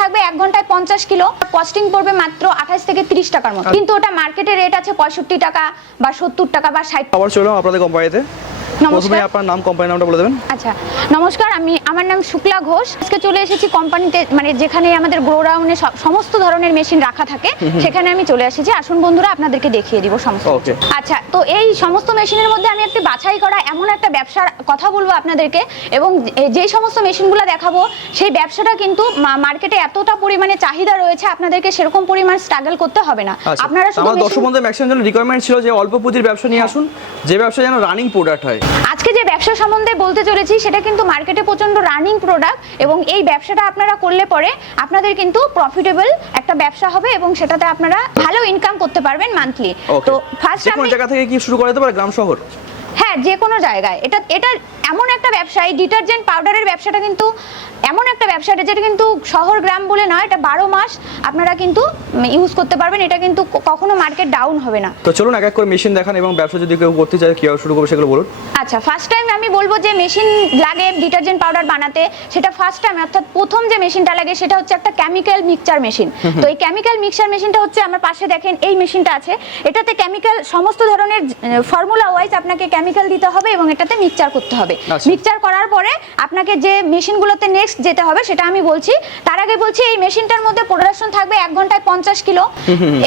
থাকবে এক ঘন্টায় পঞ্চাশ কিলো কস্টিং পড়বে মাত্র আঠাশ থেকে ত্রিশ টাকার মতো কিন্তু ওটা মার্কেটে রেট আছে পঁয়ষট্টি টাকা বা সত্তর টাকা বা ষাট আবার চলো আপনাদের কোম্পানিতে। প্রথমে আপনার নাম কোম্পানির নামটা বলে দেবেন। আচ্ছা নমস্কার আমি আমার নাম শুক্লা ঘোষ। আজকে চলে এসেছি কোম্পানিতে মানে যেখানে আমাদের গোডাউনে সমস্ত ধরনের মেশিন রাখা থাকে সেখানে আমি চলে এসেছি। আসুন বন্ধুরা আপনাদেরকে দেখিয়ে দিব সমস্ত। আচ্ছা তো এই সমস্ত মেশিনের মধ্যে আমি একটি বাছাই করা এমন একটা ব্যবসার কথা বলব আপনাদেরকে এবং যে- সমস্ত মেশিনগুলো দেখাবো সেই ব্যবসাটা কিন্তু মার্কেটে এতটা পরিমাণে চাহিদা রয়েছে আপনাদেরকে সেরকম পরিমাণ স্ট্রাগল করতে হবে না। আচ্ছা আপনারা শুধু দর্শক বন্ধুদের ম্যাক্সিমাম রিকোয়ারমেন্ট ছিল যে অল্প পুঁজির ব্যবসা নিয়ে আসুন যে ব্যবসা যেন রানিং প্রোডাক্ট হয়। আজকে যে ব্যবসা সম্বন্ধে বলতে চলেছি সেটা কিন্তু মার্কেটে প্রচণ্ড রানিং প্রোডাক্ট এবং এই ব্যবসাটা আপনারা করলে পরে আপনাদের কিন্তু প্রফিটেবল একটা ব্যবসা হবে এবং সেটাতে আপনারা ভালো ইনকাম করতে পারবেন মান্থলি তো ফার্স্ট আপনি কোনো জায়গা থেকে কি শুরু করতে পারে গ্রাম শহর? হ্যাঁ যে কোনো জায়গায়। এটা এটা এমন একটা ব্যবসা এই ডিটারজেন্ট পাউডারের ব্যবসাটা কিন্তু এমন একটা ব্যবসা এটা যেটা কিন্তু শহর গ্রাম বলে নয় এটা বারো মাস আপনারা কিন্তু ইউজ করতে পারবেন এটা কিন্তু কখনো মার্কেট ডাউন হবে না। তো চলুন এক এক করে মেশিন দেখান এবং ব্যবসা যদি কেউ করতে চায় কীভাবে শুরু করবে সেগুলো বলুন। আচ্ছা ফার্স্ট টাইম আমি বলব যে মেশিন লাগে ডিটারজেন্ট পাউডার বানাতে সেটা ফার্স্ট টাইম অর্থাৎ প্রথম যে মেশিনটা লাগে সেটা হচ্ছে একটা কেমিক্যাল মিক্সচার মেশিন তো এই কেমিক্যাল মিক্সচার মেশিনটা হচ্ছে আমার পাশে দেখেন এই মেশিনটা আছে। এটাতে কেমিক্যাল সমস্ত ধরনের ফর্মুলা ওয়াইজ আপনাকে কেমিক্যাল দিতে হবে এবং এটাতে মিক্সচার করতে হবে। আচ্ছা। মিক্সচার করার পরে আপনাকে যে মেশিনগুলোতে নেক্সট যেতে হবে সেটা আমি বলছি। তার আগে বলছি এই মেশিনটার মধ্যে প্রোডাকশন থাকবে এক ঘন্টায় পঞ্চাশ কিলো।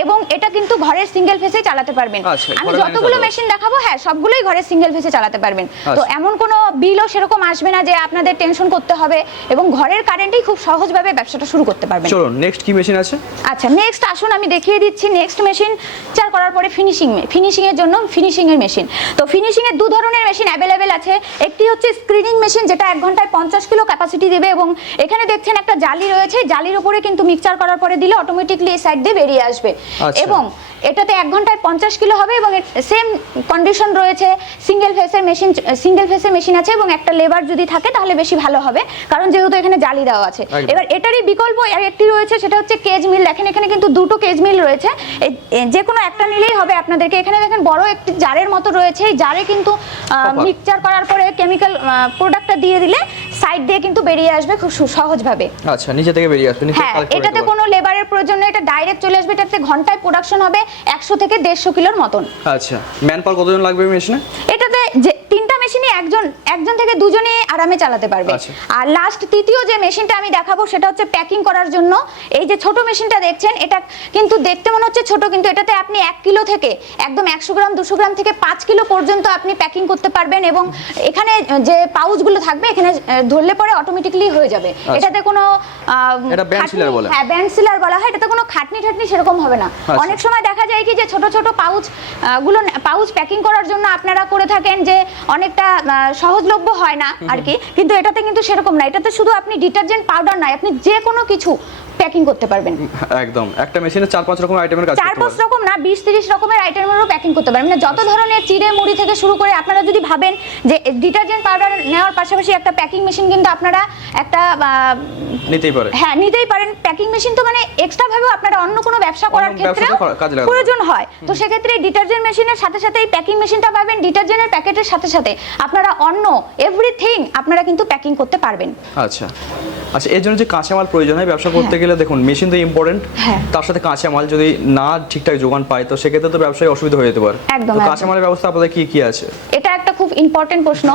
এবং এটা কিন্তু ঘরের সিঙ্গেল ফেসে চালাতে পারবেন। আচ্ছা, আমি যতগুলো মেশিন দেখাবো হ্যাঁ সবগুলোই ঘরে সিঙ্গেল ফেসে চালাতে পারবেন। তো আচ্ছা। এমন কোনো বিলও সেরকম আসবে না যে আপনাদের টেনশন করতে হবে এবং ঘরের কারেন্টেই খুব সহজভাবে ব্যবসাটা শুরু করতে পারবেন। চলুন নেক্সট কি মেশিন আছে? আচ্ছা নেক্সট আসুন আমি দেখিয়ে দিচ্ছি নেক্সট মেশিন চার করার পরে ফিনিশিং ফিনিশিং এর জন্য ফিনিশিং এর মেশিন তো ফিনিশিং এর দু ধরনের মেশিন অ্যাভেলেবেল আছে। একটি হচ্ছে স্ক্রিনিং মেশিন যেটা এক ঘন্টায় পঞ্চাশ কিলো ক্যাপাসিটি দেবে। এবং এখানে দেখছেন একটা জালি রয়েছে। জালির উপরে কিন্তু মিক্সচার করার পরে দিলে অটোমেটিকলি এই সাইড দিয়ে বেরিয়ে আসবে। আচ্ছা। এবং এটাতে এক ঘন্টায় পঞ্চাশ কিলো হবে এবং সেম কন্ডিশন রয়েছে। সিঙ্গেল ফেসের মেশিন সিঙ্গেল ফেসের মেশিন আছে এবং একটা লেবার যদি থাকে তাহলে বেশি ভালো হবে। কারণ যেহেতু এখানে জালি দেওয়া আছে। এবার এটারই বিকল্প আর একটি রয়েছে সেটা হচ্ছে কেজ মিল দেখেন এখানে কিন্তু দুটো কেজ মিল রয়েছে। যে কোনো একটা নিলেই হবে আপনাদেরকে। এখানে দেখেন বড় একটি জারের মতো রয়েছে। এই জারে কিন্তু। মিক্সচার করার পরে কেমিক্যাল প্রোডাক্টটা দিয়ে দিলে সাইড দিয়ে কিন্তু বেরিয়ে আসবে খুব সহজ ভাবে আচ্ছা নিচে থেকে বেরিয়ে আসবে নিচে হ্যাঁ এটাতে কোনো লেবারের প্রয়োজন নেই এটা ডাইরেক্ট চলে আসবে এটাতে ঘন্টায় প্রোডাকশন হবে একশো থেকে দেড়শো কিলোর মতন। আচ্ছা ম্যান পাওয়ার কতজন লাগবে মেশিনে এটাতে যে মেশিনই একজন একজন থেকে দুজনে আরামে চালাতে পারবে। আচ্ছা। আর লাস্ট তৃতীয় যে মেশিনটা আমি দেখাবো সেটা হচ্ছে প্যাকিং করার জন্য। এই যে ছোট মেশিনটা দেখছেন এটা কিন্তু দেখতে মনে হচ্ছে ছোট কিন্তু এটাতে আপনি এক কিলো থেকে একদম একশো গ্রাম দুশো গ্রাম থেকে পাঁচ কিলো পর্যন্ত আপনি প্যাকিং করতে পারবেন এবং এখানে যে পাউচগুলো থাকবে এখানে ধরলে পরে অটোমেটিকলি হয়ে যাবে। এটাতে কোনো হ্যাঁ ব্যান্ড সিলার বলা হয় এটাতে কোনো খাটনি ঠাটনি সেরকম হবে না। আচ্ছা। অনেক সময় দেখা যায় কি যে ছোট ছোট পাউচগুলো পাউচ প্যাকিং করার জন্য আপনারা করে থাকেন যে অনেকটা আহ, সহজলভ্য হয় না আর কি। কিন্তু এটাতে কিন্তু সেরকম না। এটাতে শুধু আপনি ডিটারজেন্ট পাউডার নয় আপনি যে কোনো কিছু প্যাকিং করতে পারবেন। একদম। একটা মেশিনে চার পাঁচ রকম আইটেমের কাজ চার পাঁচ রকম না বিশ তিরিশ রকমের আইটেমেরও প্যাকিং করতে পারবেন। মানে যত ধরনের চিড়ে মুড়ি থেকে শুরু করে আপনারা যদি ভাবেন যে ডিটারজেন্ট পাউডার নেওয়ার পাশাপাশি একটা প্যাকিং মেশিন কিন্তু আপনারা একটা নিতেই পারে। হ্যাঁ নিতেই পারেন। প্যাকিং মেশিন তো মানে এক্সট্রা ভাবে আপনারা অন্য কোনো ব্যবসা করার লাগাতে প্রয়োজন হয়। তো সেক্ষেত্রে ডিটারজেন্ট মেশিনের সাথে সাথে এই প্যাকিং মেশিনটা পাবেন ডিটারজেন্টের প্যাকেটের সাথে সাথে। আপনারা অন্য এভরিথিং আপনারা কিন্তু প্যাকিং করতে পারবেন। আচ্ছা। আচ্ছা এর জন্য যে কাঁচামাল প্রয়োজন হয় ব্যবসা করতে গেলে দেখুন মেশিন তো ইম্পর্টেন্ট হ্যাঁ। তার সাথে কাঁচামাল যদি না ঠিকঠাক যোগান পায় তো সেক্ষেত্রে তো ব্যবসায় অসুবিধা হয়ে যেতে পারে। একদম, তো। কাঁচামালের ব্যবস্থা আপনাদের কি কি আছে? এটা একটা খুব ইম্পর্টেন্ট প্রশ্ন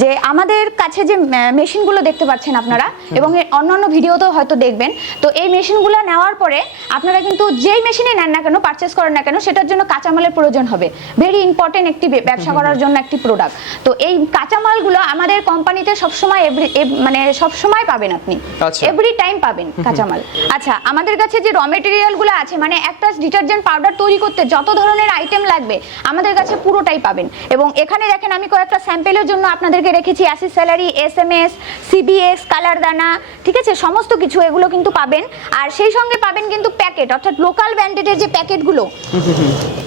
যে আমাদের কাছে যে মেশিনগুলো দেখতে পাচ্ছেন আপনারা এবং অন্যান্য ভিডিওতেও হয়তো দেখবেন তো এই মেশিনগুলো নেওয়ার পরে আপনারা কিন্তু যেই মেশিনে নেন না কেন পারচেস করেন না কেন সেটার জন্য কাঁচামালের প্রয়োজন হবে। ভেরি ইম্পর্টেন্ট একটি ব্যবসা করার জন্য একটি প্রোডাক্ট তো এই কাঁচামালগুলো আমাদের কোম্পানিতে সবসময় এভরি মানে সবসময় পাবেন আপনি। আচ্ছা। এভরি টাইম পাবেন কাঁচামাল। আচ্ছা আমাদের কাছে যে র মেটেরিয়ালগুলো আছে মানে একটা ডিটারজেন্ট পাউডার তৈরি করতে যত ধরনের আইটেম লাগবে আমাদের কাছে পুরোটাই পাবেন। এবং এখানে দেখেন আমি কয়েকটা স্যাম্পেলের জন্য আপনাদেরকে রেখেছি অ্যাসিস salary S M S CBS colour দানা ঠিক আছে? সমস্ত কিছু এগুলো কিন্তু পাবেন। আর সেই সঙ্গে পাবেন কিন্তু প্যাকেট অর্থাৎ লোকাল ব্র্যান্ডেডের যে প্যাকেটগুলো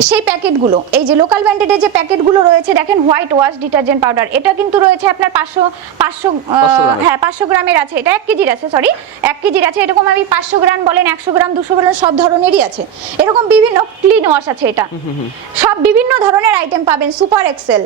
সেই প্যাকেটগুলো এই যে লোকাল ব্র্যান্ডেডের যে প্যাকেটগুলো রয়েছে দেখেন হোয়াইট ওয়াশ ডিটারজেন্ট পাউডার এটা কিন্তু রয়েছে আপনার পাঁচশো পাঁচশো হ্যাঁ পাঁচশো গ্রামের আছে। এটা এক কেজির আছে সরি এক কেজির আছে। এরকম আমি পাঁচশো গ্রাম বলেন একশো গ্রাম দুশো গ্রাম সব ধরনেরই আছে। এরকম বিভিন্ন ক্লিন ওয়াশ আছে এটা। সব বিভিন্ন ধরনের আইটেম পাবেন সুপার এক্সেল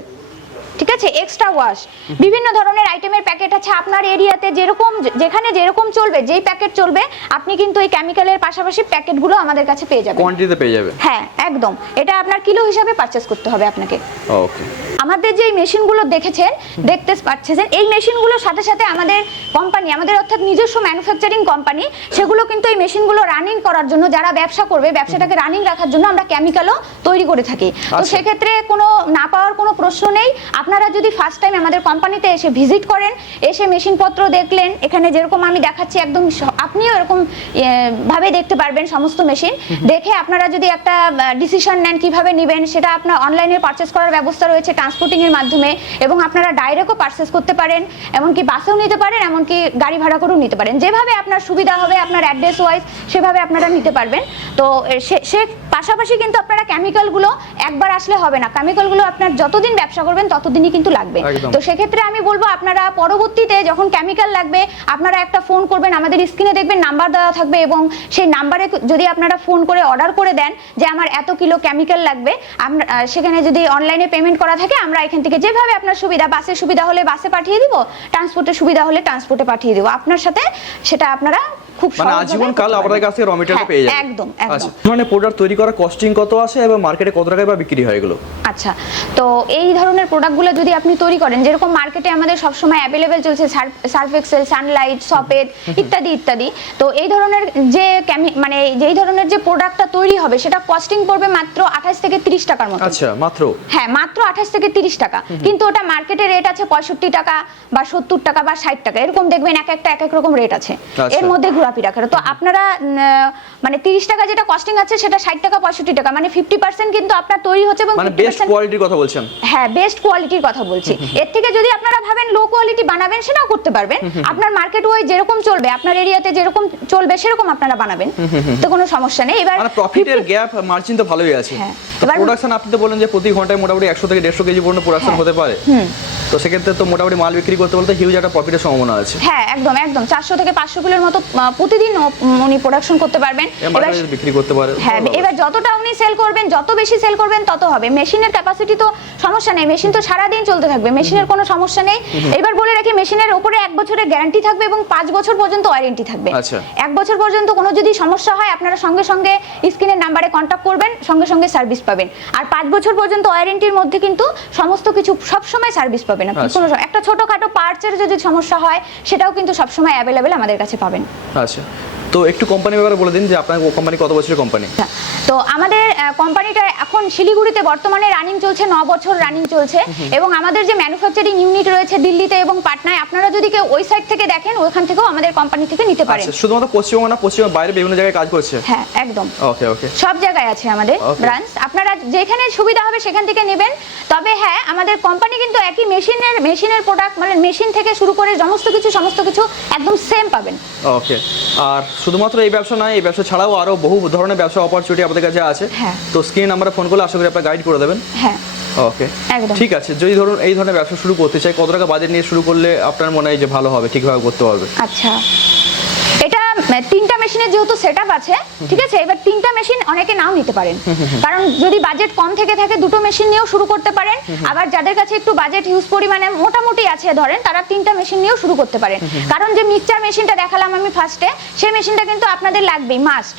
আছে এক্সট্রা ওয়াশ বিভিন্ন ধরনের আইটেমের প্যাকেট আছে আপনার এরিয়াতে যেরকম যেখানে যেরকম চলবে যেই প্যাকেট চলবে আপনি কিন্তু এই কেমিক্যালের পাশাপাশি প্যাকেটগুলো আমাদের কাছে পেয়ে যাবেন। কোয়ান্টিটিতে পেয়ে যাবে হ্যাঁ একদম। এটা আপনার কিলো হিসাবে পারচেজ করতে হবে আপনাকে। ওকে আমাদের যে মেশিনগুলো দেখেছেন দেখতে পাচ্ছেন এই মেশিনগুলোর সাথে সাথে আমাদের কোম্পানি আমাদের অর্থাৎ নিজস্ব ম্যানুফ্যাকচারিং কোম্পানি সেগুলো কিন্তু এই মেশিনগুলো রানিং করার জন্য যারা ব্যবসা করবে ব্যবসাটাকে রানিং রাখার জন্য আমরা কেমিক্যালও তৈরি করে থাকি। তো আচ্ছা। সেক্ষেত্রে কোনো না পাওয়ার কোনো প্রশ্ন নেই। আপনারা যদি ফার্স্ট টাইম আমাদের কোম্পানিতে এসে ভিজিট করেন এসে মেশিনপত্র দেখলেন এখানে যেরকম আমি দেখাচ্ছি একদম আপনিও এরকম ভাবে দেখতে পারবেন সমস্ত মেশিন দেখে আপনারা যদি একটা ডিসিশন নেন কীভাবে নেবেন সেটা আপনার অনলাইনে পারচেস করার ব্যবস্থা রয়েছে ট্রান্সপোর্টিং এর মাধ্যমে এবং আপনারা ডাইরেক্টও পারচেস করতে পারেন এমনকি বাসেও নিতে পারেন এমনকি গাড়ি ভাড়া করেও নিতে পারেন। যেভাবে আপনার সুবিধা হবে আপনার অ্যাড্রেস ওয়াইজ সেভাবে আপনারা নিতে পারবেন। তো সে- পাশাপাশি কিন্তু আপনারা কেমিক্যালগুলো একবার আসলে হবে না। কেমিক্যালগুলো আপনার যতদিন ব্যবসা করবেন ততদিনই কিন্তু লাগবে। তো সেক্ষেত্রে আমি বলব আপনারা পরবর্তীতে যখন কেমিক্যাল লাগবে আপনারা একটা ফোন করবেন আমাদের স্ক্রিনে দেখবেন নাম্বার দেওয়া থাকবে এবং সেই নাম্বারে যদি আপনারা ফোন করে অর্ডার করে দেন যে আমার এত কিলো কেমিক্যাল লাগবে সেখানে যদি অনলাইনে পেমেন্ট করা থাকে আমরা এখান থেকে যেভাবে আপনার সুবিধা, বাসের সুবিধা হলে বাসে পাঠিয়ে দিব ট্রান্সপোর্টের সুবিধা হলে ট্রান্সপোর্টে পাঠিয়ে দিব। আপনার সাথে সেটা আপনারা খুব মানে আজীবন কাল। আপনাদের কাছ র মেটেরিয়াল পেয়ে যাবে একদম একদম। আচ্ছা মানে প্রোডাক্ট তৈরি করা কস্টিং কত আসে এবং মার্কেটে কত টাকায় বা বিক্রি হয় এগুলো? আচ্ছা তো এই ধরনের প্রোডাক্টগুলো যদি আপনি তৈরি করেন যেরকম মার্কেটে আমাদের সবসময় অ্যাভেলেবেল চলছে সার্ফ এক্সেল সানলাইট সপেদ ইত্যাদি ইত্যাদি। তো এই ধরনের যে মানে যেই ধরনের যে প্রোডাক্টটা তৈরি হবে সেটা কস্টিং পড়বে মাত্র আঠাশ থেকে তিরিশ টাকার মতো। আচ্ছা মাত্র? হ্যাঁ মাত্র আঠাশ থেকে তিরিশ টাকা। কিন্তু ওটা মার্কেটে রেট আছে পঁয়ষট্টি টাকা বা সত্তর টাকা বা ষাট টাকা। এরকম দেখবেন এক একটা এক এক রকম রেট আছে। আচ্ছা। এর মধ্যে ঘোরাফেরা করে তো আপনারা মানে তিরিশ টাকা যেটা কস্টিং আছে সেটা ষাট টাকা পঁয়ষট্টি টাকা। মানে ফিফটি পার্সেন্ট কিন্তু আপনার তৈরি হচ্ছে এবং মানে বেস্ট কোয়ালিটির কথা বলছেন। হ্যাঁ বেস্ট কোয়ালিটির কথা বলছি। এর থেকে যদি আপনারা ভাবেন লো কোয়ালিটি বানাবেন সেটাও করতে পারবেন। আপনার মার্কেট ওয়াইজ যেরকম চলবে আপনার এরিয়াতে যেরকম চলবে সেরকম আপনারা বানাবেন। তো কোনো সমস্যা নেই। এবার মানে প্রফিটের গ্যাপ মার্জিন তো ভালোই আছে। হ্যাঁ। প্রোডাকশন আপনি তো বলেন যে প্রতি ঘন্টায় মোটামুটি একশো থেকে দেড়শো কেজি পর্যন্ত প্রোডাকশন হ্যাঁ। হতে পারে। তো সেক্ষেত্রে তো মোটামুটি মাল বিক্রি করতে বলতে হিউজ একটা প্রফিটের সম্ভাবনা আছে। হ্যাঁ একদম একদম। চারশো থেকে পাঁচশো কিলোর মতো প্রতিদিন উনি প্রোডাকশন করতে পারবেন। বিক্রি করতে পারে হ্যাঁ এবার যতটা উনি সেল করবেন যত বেশি সেল করবেন তত হবে। মেশিনের ক্যাপাসিটি তো সমস্যা নেই মেশিন তো সারাদিন চলতে থাকবে মেশিনের কোনো সমস্যা নেই। এবার বলে রাখি মেশিনের উপরে এক বছরের গ্যারান্টি থাকবে এবং পাঁচ বছর পর্যন্ত ওয়ারেন্টি থাকবে। আচ্ছা। এক বছর পর্যন্ত কোনো যদি সমস্যা হয় আপনারা সঙ্গে সঙ্গে স্ক্রিনের নাম্বারে কন্ট্যাক্ট করবেন সঙ্গে সঙ্গে সার্ভিস পাবেন। আর পাঁচ বছর পর্যন্ত ওয়ারেন্টির মধ্যে কিন্তু সমস্ত কিছু সবসময় সার্ভিস পাবেন। আপনি আচ্ছা। কোনো একটা ছোটখাটো পার্টসের যদি সমস্যা হয় সেটাও কিন্তু সবসময় অ্যাভেলেবেল আমাদের কাছে পাবেন। আচ্ছা। তো একটু কোম্পানির ব্যাপারে বলে দিন যে আপনার কোম্পানি কত বছরের কোম্পানি আচ্ছা, তো আমাদের কোম্পানিটা এখন শিলিগুড়িতে বর্তমানে রানিং চলছে ন বছর রানিং চলছে। এবং আমাদের যে ম্যানুফ্যাকচারিং ইউনিট রয়েছে দিল্লিতে এবং পাটনায় আপনারা যদি কেউ ওই সাইড থেকে দেখেন ওইখান থেকেও আমাদের কোম্পানি থেকে নিতে পারেন। আচ্ছা শুধুমাত্র পশ্চিমবঙ্গ না পশ্চিমবঙ্গের বাইরে বিভিন্ন জায়গায় কাজ করছে? হ্যাঁ একদম। ওকে ওকে সব জায়গায় আছে আমাদের ব্রাঞ্চ আপনারা যেখানে সুবিধা হবে সেখান থেকে নেবেন। তবে হ্যাঁ আমাদের কোম্পানি কিন্তু একই মেশিনের মেশিনের প্রোডাক্ট মানে মেশিন থেকে শুরু করে সমস্ত কিছু সমস্ত কিছু একদম সেম পাবেন। ওকে আর শুধুমাত্র এই ব্যবসা নয় এই ব্যবসা ছাড়াও আরও বহু ধরনের ব্যবসা অপরচুনিটি আমাদের কাছে আছে। হ্যাঁ। তো স্ক্রিন নাম্বারে ফোন করলে আশা করি আপনারা গাইড করে দেবেন। হ্যাঁ। ওকে একদম। ঠিক আছে যদি ধরুন এই ধরনের ব্যবসা শুরু করতে চাই কত টাকা বাজেট নিয়ে শুরু করলে আপনার মনে হয় যে ভালো হবে ঠিকভাবে করতে পারবে? আচ্ছা। তিনটা মেশিনের যেহেতু সেট আছে ঠিক আছে? এবার তিনটা মেশিন অনেকে নাও নিতে পারেন। কারণ যদি বাজেট কম থেকে থাকে দুটো মেশিন নিয়েও শুরু করতে পারেন। আবার যাদের কাছে একটু বাজেট হিউজ পরিমাণে মোটামুটি আছে ধরেন তারা তিনটা মেশিন নিয়েও শুরু করতে পারেন। কারণ যে মিক্সচার মেশিনটা দেখালাম আমি ফার্স্টে সেই মেশিনটা কিন্তু আপনাদের লাগবেই মাস্ট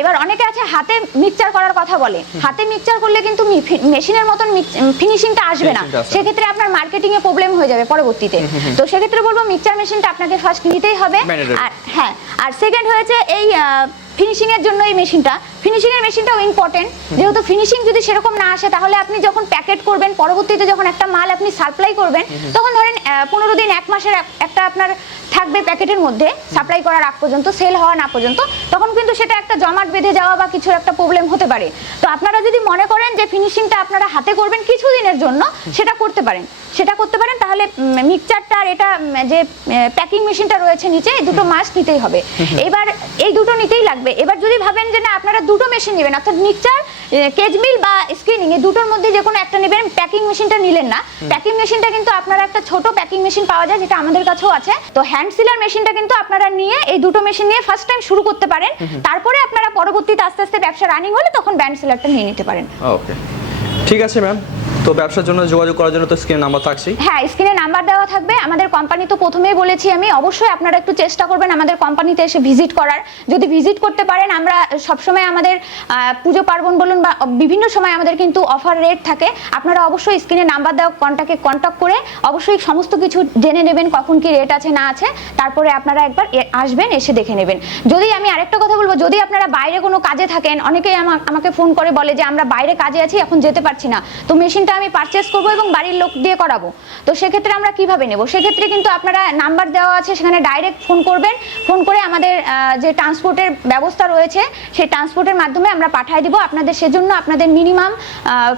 এবার অনেকে আছে হাতে মিক্সচার করার কথা বলে। হাতে মিক্সচার করলে কিন্তু মেশিনের মতন ফিনিশিংটা আসবে না। টা আসবে না। সেক্ষেত্রে আপনার মার্কেটিং এ প্রবলেম হয়ে যাবে পরবর্তীতে। তো সেক্ষেত্রে বলব মিক্সচার মেশিনটা আপনাকে ফার্স্ট নিতেই হবে। আর হ্যাঁ আর সেকেন্ড হয়েছে এই ফিনিশিং এর জন্য এই মেশিনটা। ফিনিশিং এর মেশিনটাও ইম্পর্টেন্ট যেহেতু ফিনিশিং যদি সেরকম না আসে তাহলে আপনি যখন প্যাকেট করবেন পরবর্তীতে যখন একটা মাল আপনি সাপ্লাই করবেন তখন ধরেন পনেরো দিন এক মাসের একটা আপনার থাকবে প্যাকেটের মধ্যে সাপ্লাই করার আগ পর্যন্ত সেল হওয়া না পর্যন্ত তখন কিন্তু সেটা একটা জমাট বেঁধে যাওয়া বা কিছু একটা প্রবলেম হতে পারে। তো আপনারা যদি মনে করেন যে ফিনিশিংটা আপনারা হাতে করবেন কিছুদিনের জন্য সেটা করতে পারেন। সেটা করতে পারেন তাহলে মিক্সচারটা আর এটা যে প্যাকিং মেশিনটা রয়েছে নিচে এই দুটো মাস্ক নিতেই হবে। এবার এই দুটো নিতেই লাগবে। এবার যদি ভাবেন যে না আপনারা দুটো মেশিন নেবেন অর্থাৎ মিক্সচার কেজমিল বা স্ক্রিনিং এই দুটোর মধ্যে যে কোনো একটা নেবেন প্যাকিং মেশিনটা নিলেন না। প্যাকিং মেশিনটা কিন্তু আপনারা একটা ছোট প্যাকিং মেশিন পাওয়া যায় যেটা আমাদের কাছেও আছে। তো হ্যান্ড সিলার মেশিনটা কিন্তু আপনারা নিয়ে এই দুটো মেশিন নিয়ে ফার্স্ট টাইম শুরু করতে পারেন। তারপরে আপনারা পরবর্তীতে আস্তে আস্তে ব্যবসা রানিং হলে তখন ব্যান্ড সিলারটা নিয়ে নিতে পারেন। ওকে ঠিক আছে ম্যাম তো ব্যবসার জন্য যোগাযোগ করার জন্য তো স্ক্রিন নাম্বার থাকছেই। হ্যাঁ স্ক্রিনে নাম্বার দেওয়া থাকবে। আমাদের কোম্পানি তো প্রথমেই বলেছি আমি, অবশ্যই আপনারা একটু চেষ্টা করবেন আমাদের কোম্পানিতে এসে ভিজিট করার। যদি ভিজিট করতে পারেন, আমরা সবসময় আমাদের পুজো পার্বণ বলুন বা বিভিন্ন সময় আমাদের কিন্তু অফার রেট থাকে। আপনারা অবশ্যই স্ক্রিনে নাম্বার দেওয়া কন্ট্যাক্টে কন্ট্যাক্ট করে অবশ্যই সমস্ত কিছু জেনে নেবেন কখন কি রেট আছে, না আছে। তারপরে আপনারা একবার আসবেন, এসে দেখে নেবেন। যদি আমি আরেকটা কথা বলব, যদি আপনারা বাইরে কোনো কাজে থাকেন, অনেকেই আমা- আমাকে ফোন করে বলে যে, আমরা বাইরে কাজে আছি, এখন যেতে পারছি না। তো মেশিনটা আমি পারচেস করব এবং বাড়ির লোক দিয়ে করাবো। তো সেক্ষেত্রে আমরা কীভাবে নেব? সেক্ষেত্রে কিন্তু আপনারা নাম্বার দেওয়া আছে, সেখানে ডাইরেক্ট ফোন করবেন। ফোন করে আমাদের যে ট্রান্সপোর্টের ব্যবস্থা রয়েছে, সেই ট্রান্সপোর্টের মাধ্যমে আমরা পাঠিয়ে দিব। আপনাদের সেজন্য আপনাদের মিনিমাম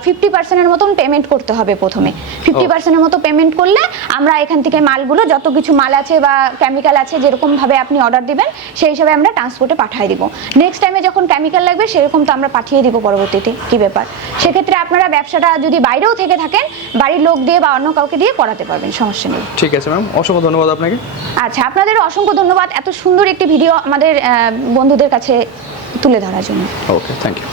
ফিফটি পার্সেন্টের মতন পেমেন্ট করতে হবে প্রথমে। ফিফটি পার্সেন্টের মতো পেমেন্ট করলে আমরা এখান থেকে মালগুলো, যত কিছু মাল আছে বা কেমিক্যাল আছে যেরকম ভাবে আপনি অর্ডার দিবেন, সেই হিসাবে আমরা ট্রান্সপোর্টে পাঠিয়ে দিব। নেক্সট টাইমে যখন কেমিক্যাল লাগবে, সেরকম তো আমরা পাঠিয়ে দিব পরবর্তীতে। কি ব্যাপার? সেক্ষেত্রে আপনারা ব্যবসাটা যদি বাইরেও থেকে থাকেন বাড়ির লোক দিয়ে বা অন্য কাউকে দিয়ে করাতে পারবেন সমস্যা নেই। ঠিক আছে ম্যাম অসংখ্য ধন্যবাদ আপনাকে। আচ্ছা আপনাদের অসংখ্য ধন্যবাদ এত সুন্দর একটি ভিডিও আমাদের বন্ধুদের কাছে তুলে ধরার জন্য। Okay thank you